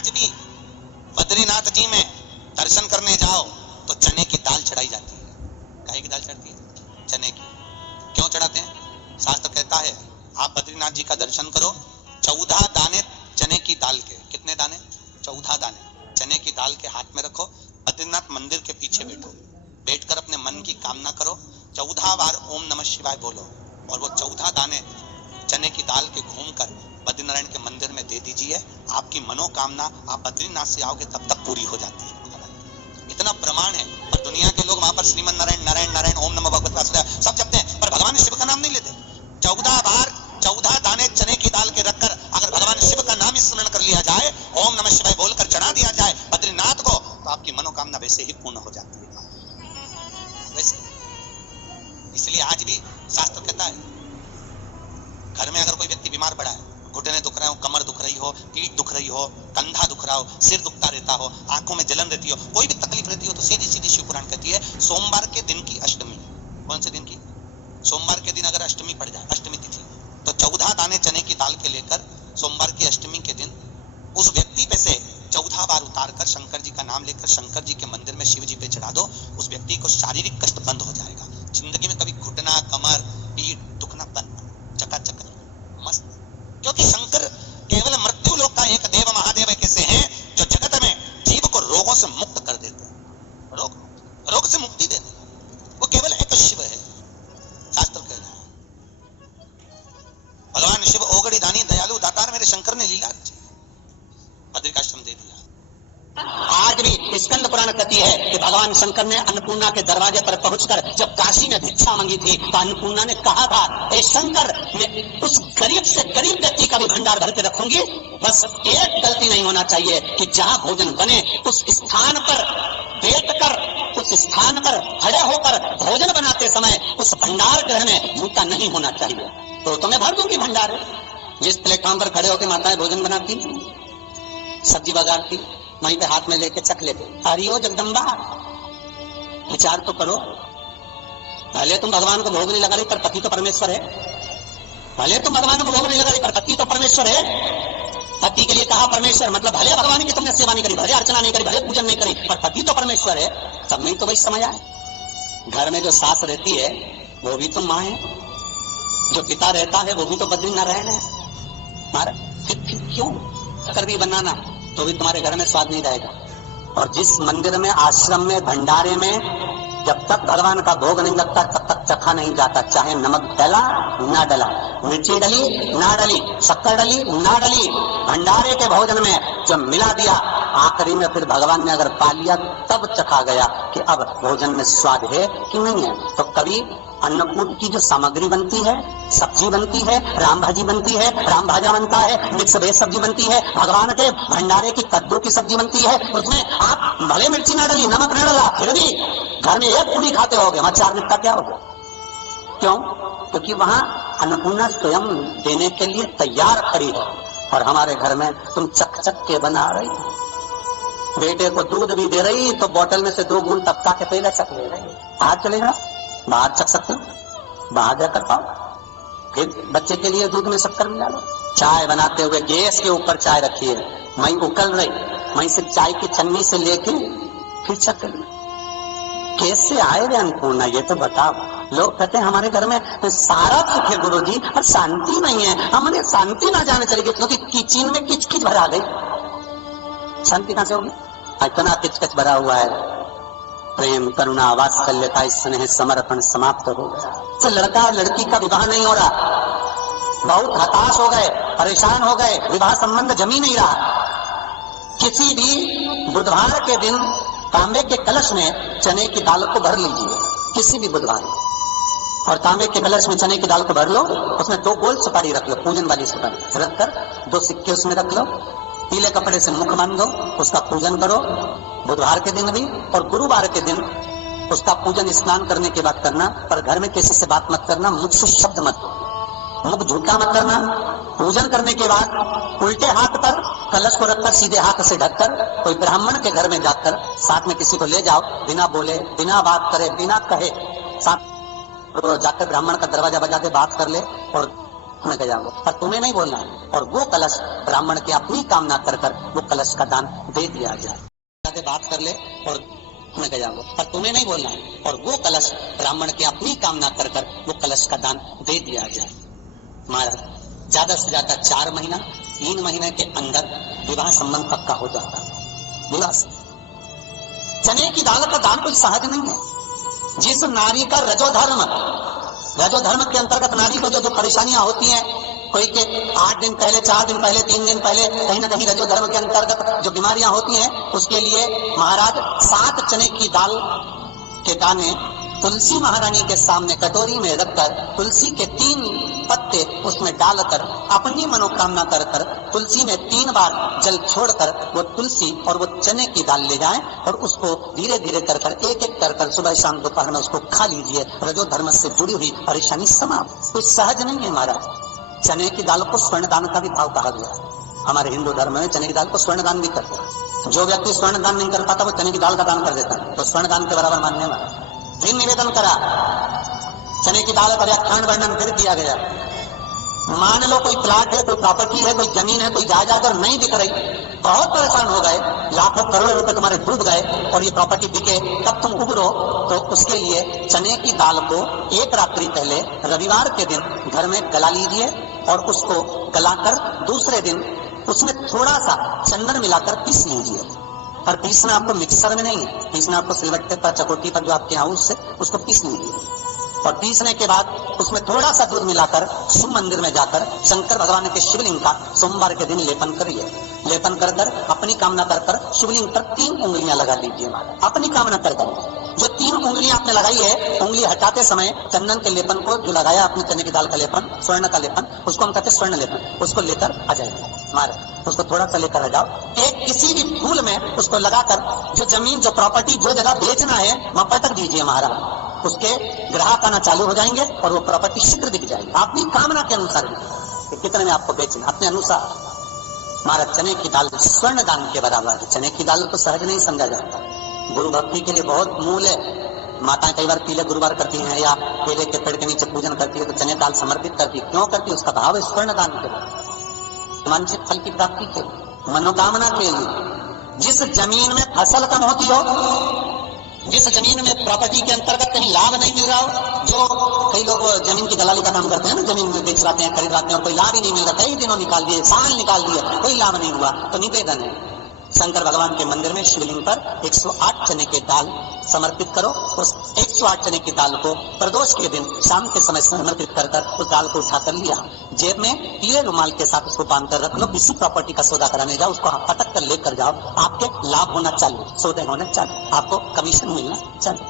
आज भी बद्रीनाथ जी में दर्शन करने जाओ तो चने की दाल चढ़ाई जाती है। काहे की दाल चढ़ती है? चने की। क्यों चढ़ाते हैं? शास्त्र कहता है आप बद्रीनाथ जी का दर्शन करो, 14 दाने चने की दाल के। कितने दाने? 14 दाने चने की दाल के हाथ में रखो, बद्रीनाथ मंदिर के पीछे बैठो, बैठकर अपने मन की कामना करो, 14 बार ओम नमः शिवाय बोलो और वो 14 दाने चने की दाल के घूमकर बद्रीनारायण के मंदिर में दे दीजिए। आपकी मनोकामना आप बद्रीनाथ से आओगे तब तक पूरी हो जाती है। इतना प्रमाण है। और दुनिया के लोग वहां पर श्रीमन नारायण नारायण नारायण ओम नमः भगवते वासुदेवाय सब जपते हैं, पर भगवान शिव का नाम नहीं लेते। 14 बार 14 दाने चने की दाल के रखकर अगर भगवान शिव का नाम स्मरण कर लिया जाए, ओम नमः शिवाय बोलकर चढ़ा दिया जाए बद्रीनाथ को, तो आपकी मनोकामना वैसे ही पूर्ण हो जाती है। वैसे इसलिए आज भी शास्त्र कहता है घर में अगर कोई व्यक्ति बीमार पड़ा है, घुटने दुख रहे हो, कमर दुख रही हो, पीठ दुख रही हो, कंधा दुख रहा हो, सिर दुखता रहता हो, आंखों में जलन रहती हो, कोई भी तकलीफ रहती हो, तो सीधी सीधी शिव पुराण कहती है सोमवार के दिन की अष्टमी। कौन से दिन की? सोमवार के दिन अगर अष्टमी पड़ जाए, अष्टमी तिथि, तो 14 दाने चने की दाल के लेकर सोमवार की अष्टमी के दिन उस व्यक्ति पे से 14 बार उतार कर शंकर जी का नाम लेकर शंकर जी के मंदिर में शिव जी पे चढ़ा दो। उस व्यक्ति को शारीरिक कष्ट बंद हो जाएगा। जिंदगी में कभी घुटना, कमर, पीठ दुखना बंद, चकाचक मस्त। क्योंकि शंकर केवल मृत्यु लोक का एक देव महादेव कैसे हैं जो जगत में जीव को रोगों से मुक्त कर देते हैं, रोग से मुक्ति देते हैं। वो केवल एक शिव है। शास्त्र कह रहा है भगवान शिव ओगड़ी दानी दयालु दातार मेरे शंकर ने लीला रची, बद्रिकाश्रम दे दिया। आज भी स्कंद पुराण कहती है कि भगवान शंकर ने अन्नपूर्णा के दरवाजे पर पहुंचकर जब काशी में भिक्षा मांगी थी तो अन्नपूर्णा ने कहा था ए शंकर, मैं उस गरीब से गरीब व्यक्ति का भी भंडार भर के रखूंगी, बस एक गलती नहीं होना चाहिए कि जहां भोजन बने उस स्थान पर बैठकर, उस स्थान पर खड़े होकर भोजन बनाते समय उस भंडार ग्रह में जूता नहीं होना चाहिए। तो मैं भर दूंगी भंडार। जिस प्लेटफॉर्म पर खड़े होकर माताएं भोजन बनाती, सब्जी बगाड़ती, वहीं पे हाथ में लेके चख लेते। हरिओ जगदम्बा, विचार तो करो। भले तुम भगवान को भोग नहीं लगा रही पर पति तो परमेश्वर है। भले तुम भगवान को भोग नहीं लगा रही पर पति तो परमेश्वर है। पति के लिए कहा परमेश्वर, मतलब भले भगवान की तुमने सेवा नहीं करी, भले अर्चना नहीं करी, भले पूजन नहीं करी, पर पति तो परमेश्वर है। सब में तो वही समझ आए। घर में जो सास रहती है वो भी तो माँ है, जो पिता रहता है वो भी तो बद्रीनारायण है। फिर क्यों कर भी बनाना, तो भी तुम्हारे घर में स्वाद नहीं रहेगा। और जिस मंदिर में, आश्रम में, भंडारे में जब तक भगवान का भोग नहीं लगता तब तक चखा नहीं जाता, चाहे नमक डला ना डला, मिर्ची डली ना डली, शक्कर डली ना डली, भंडारे के भोजन में जब मिला दिया, आखिरी में फिर भगवान ने अगर पा लिया तब चखा गया कि अब भोजन में स्वाद है कि नहीं है। तो कभी अन्नकूट की जो सामग्री बनती है, सब्जी बनती है, राम भाजी बनती है, राम भाजा बनता है, मिक्स वेज सब्जी बनती है, भगवान के भंडारे की कद्दू की सब्जी बनती है, उसमें आप भले मिर्ची ना डली, नमक ना डला, फिर भी घर में एक पूरी खाते होगे, वहां 4 निपटा क्या होगा? क्यों? क्योंकि वहां अन्नपूर्णा स्वयं देने के लिए तैयार खड़ी है। और हमारे घर में तुम चक चक के बना रही, बेटे को दूध भी दे रही तो बोतल में से 2 बूंद टपका के पहले चक ले रही। बाहर चलेगा, बाहर चख सकते हो, बाहर जाकर पाओ। फिर बच्चे के लिए दूध में शक्कर मिला लो। चाय बनाते हुए गैस के ऊपर चाय रखी है, वहीं उकल रही, वहीं से चाय की छन्नी से लेके फिर चख ली। कैसे आए रे अन्नपूर्णा, ये तो बताओ। लोग कहते हैं हमारे घर में सारा सुख है गुरुजी, पर शांति नहीं है। हमारे शांति ना जाने चलेगी क्योंकि किचन में किच किच भरा गई। शांति कहां से होगी? इतना किच किच भरा हुआ है। प्रेम, करुणा, वात्सल्यता, स्नेह, समर्पण समाप्त हो गया। तो लड़का और लड़की का विवाह नहीं हो रहा, बहुत हताश हो गए, परेशान हो गए, विवाह संबंध जमी नहीं रहा। किसी भी बुधवार के दिन तांबे के कलश में चने की दाल को भर लीजिए, किसी भी बुधवार, और तांबे के कलश में चने की दाल को भर लो, उसमें 2 गोल सुपारी रख लो, पूजन वाली सुपारी रखकर 2 सिक्के उसमें रख लो, पीले कपड़े से मुख बांध दो, उसका पूजन करो बुधवार के दिन भी, और गुरुवार के दिन उसका पूजन स्नान करने के बाद करना। पर घर में किसी से बात मत करना, मुख से शब्द मत, मुख झूठा मत करना। पूजन करने के बाद उल्टे हाथ पर कलश को रखकर सीधे हाथ से ढककर कोई ब्राह्मण के घर में जाकर साथ में किसी को ले जाओ, बिना बोले, बिना बात करे, बिना कहे, साथ जाकर ब्राह्मण का दरवाजा बजा दे, बात कर ले और मैं गया वो, पर तुम्हें नहीं बोलना है। और वो कलश ब्राह्मण की अपनी कामना कर कर वो कलश का दान दे दिया जाए। बात कर ले और मैं गया वो, पर तुम्हें नहीं बोलना है। और वो कलश ब्राह्मण की अपनी कामना कर कर वो कलश का दान दे दिया जाए। महाराज ज्यादा से ज्यादा 4 महीना 3 महीने के अंदर विवाह संबंध पक्का हो जाता है। विवाह चने की दाल का दान कोई सहज नहीं है। जिस नारी का रजोधर्म के अंतर्गत नारी को जो परेशानियां होती हैं, कोई के 8 दिन पहले, 4 दिन पहले, 3 दिन पहले कहीं ना कहीं रजोधर्म के अंतर्गत जो बीमारियां होती हैं, उसके लिए महाराज 7 चने की दाल के दाने तुलसी महारानी के सामने कटोरी में रखकर तुलसी के 3 पत्ते उसमें डालकर अपनी मनोकामना कर कर तुलसी में 3 बार जल छोड़कर वो तुलसी और वो चने की दाल ले जाएं और उसको धीरे धीरे कर कर एक एक कर कर सुबह शाम दोपहर में उसको खा लीजिए। रजो धर्म से जुड़ी हुई परेशानी समाप्त। कुछ सहज नहीं है महाराज। चने की दाल को स्वर्ण दान का भी भाव कहा गया। हमारे हिंदू धर्म में चने की दाल को स्वर्ण दान भी करते हैं। जो व्यक्ति स्वर्ण दान नहीं कर पाता वो चने की दाल का दान कर देता है, तो स्वर्ण दान के बराबर मानने वाला। फिर निवेदन करा, चने की दाल का व्याख्यान वर्णन फिर किया गया। मान लो कोई प्लाट है, कोई प्रॉपर्टी है, कोई जमीन है, कोई जायदाद और नहीं दिख रही, बहुत परेशान हो गए, लाखों करोड़ों रुपए तुम्हारे डूब गए और ये प्रॉपर्टी बिके, तब तुम उबरो, तो उसके लिए चने की दाल को एक रात्रि पहले रविवार के दिन घर में गला लीजिए और उसको गलाकर दूसरे दिन उसमें थोड़ा सा चंदन मिलाकर पीस लीजिए। पर पीसना आपको मिक्सर में नहीं है, पीसना आपको सिलबट्टे पर, चकोटी पर जो आपके यहाँ उससे उसको पीस लीजिए। और पीसने के बाद उसमें थोड़ा सा दूध मिलाकर शिव मंदिर में जाकर शंकर भगवान के शिवलिंग का सोमवार के दिन लेपन करिए। लेपन कर कर अपनी कामना कर कर शिवलिंग पर 3 उंगलियां लगा लीजिए। अपनी कामना कर कर जो 3 उंगलियां आपने लगाई है, उंगली हटाते समय चंदन के लेपन को जो लगाया अपने चने की दाल का लेपन, स्वर्ण का लेपन, उसको हम कहते हैं स्वर्ण लेपन, उसको लेकर आ जाइए। मारे उसको थोड़ा सा लेकर आ जाओ, एक किसी भी फूल में उसको लगाकर जो जमीन, जो प्रॉपर्टी, जो जगह बेचना है वहां पटक दीजिए महाराज। उसके ग्राहक आना चालू हो जाएंगे और वो प्रॉपर्टी शीघ्र दिख जाएगी। अपनी कामना के अनुसार कि कितने में आपको बेचना, अपने अनुसार। महाराज चने की दाल स्वर्ण दान के बराबर है। चने की दाल को सहज नहीं समझा जाता। गुरु भक्ति के लिए बहुत मूल है। माताएं कई बार पीले गुरुवार करती हैं या केले के पेड़ के नीचे पूजन करती है, तो चने दाल समर्पित करती है। क्यों करती है? उसका भाव है स्वर्ण दान के लिए, वांछित फल की प्राप्ति के लिए, मनोकामना के लिए। जिस जमीन में फसल कम होती हो, जिस जमीन में प्रॉपर्टी के अंतर्गत कहीं लाभ नहीं मिल रहा हो, जो कई लोग जमीन की दलाली का काम करते हैं ना, जमीन में बेचवाते हैं, खरीदवाते हैं और कोई लाभ ही नहीं मिल रहा, कई दिनों निकाल दिए, साल निकाल दिए, कोई लाभ नहीं हुआ, तो निवेदन है शंकर भगवान के मंदिर में शिवलिंग पर 108 चने के दाल समर्पित करो। उस 108 चने की दाल को प्रदोष के दिन शाम के समय समर्पित कर कर उस दाल को उठाकर लिया, जेब में पीले रुमाल के साथ उसको बांध कर रख लो। किसी प्रॉपर्टी का सौदा कराने जाओ, उसको पटक कर लेकर जाओ, आपके लाभ होना चालू, सौदे होने चालू, आपको कमीशन मिलना चालू।